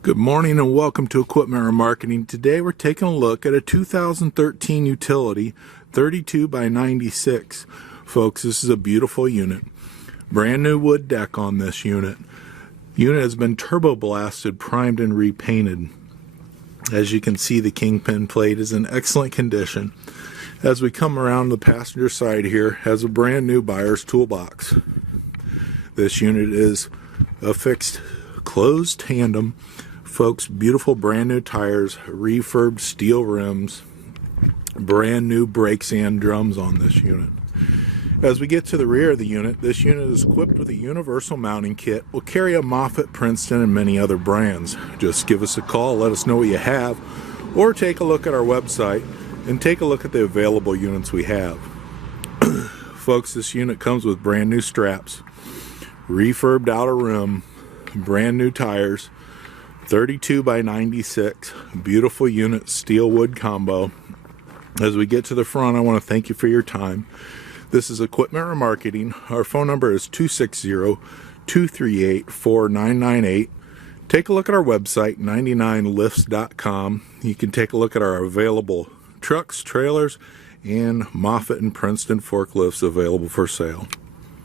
Good morning and welcome to Equipment Remarketing. Today we're taking a look at a 2013 utility 32 by 96. Folks, this is a beautiful unit. Brand new wood deck on this unit. Unit has been turbo blasted, primed, and repainted. As you can see, the kingpin plate is in excellent condition. As we come around the passenger side here, has a brand new buyer's toolbox. This unit is a fixed closed tandem. Folks, beautiful brand new tires, refurbed steel rims, brand new brakes and drums on this unit. As we get to the rear of the unit, this unit is equipped with a universal mounting kit. Will carry a Moffett, Princeton, and many other brands. Just give us a call, let us know what you have, or take a look at our website and take a look at the available units we have. Folks, this unit comes with brand new straps, refurbed outer rim, brand new tires, 32 by 96, beautiful unit, steel wood combo. As we get to the front, I want to thank you for your time. This is Equipment Remarketing. Our phone number is 260-238-4998. Take a look at our website, 99lifts.com. You can take a look at our available trucks, trailers, and Moffett and Princeton forklifts available for sale.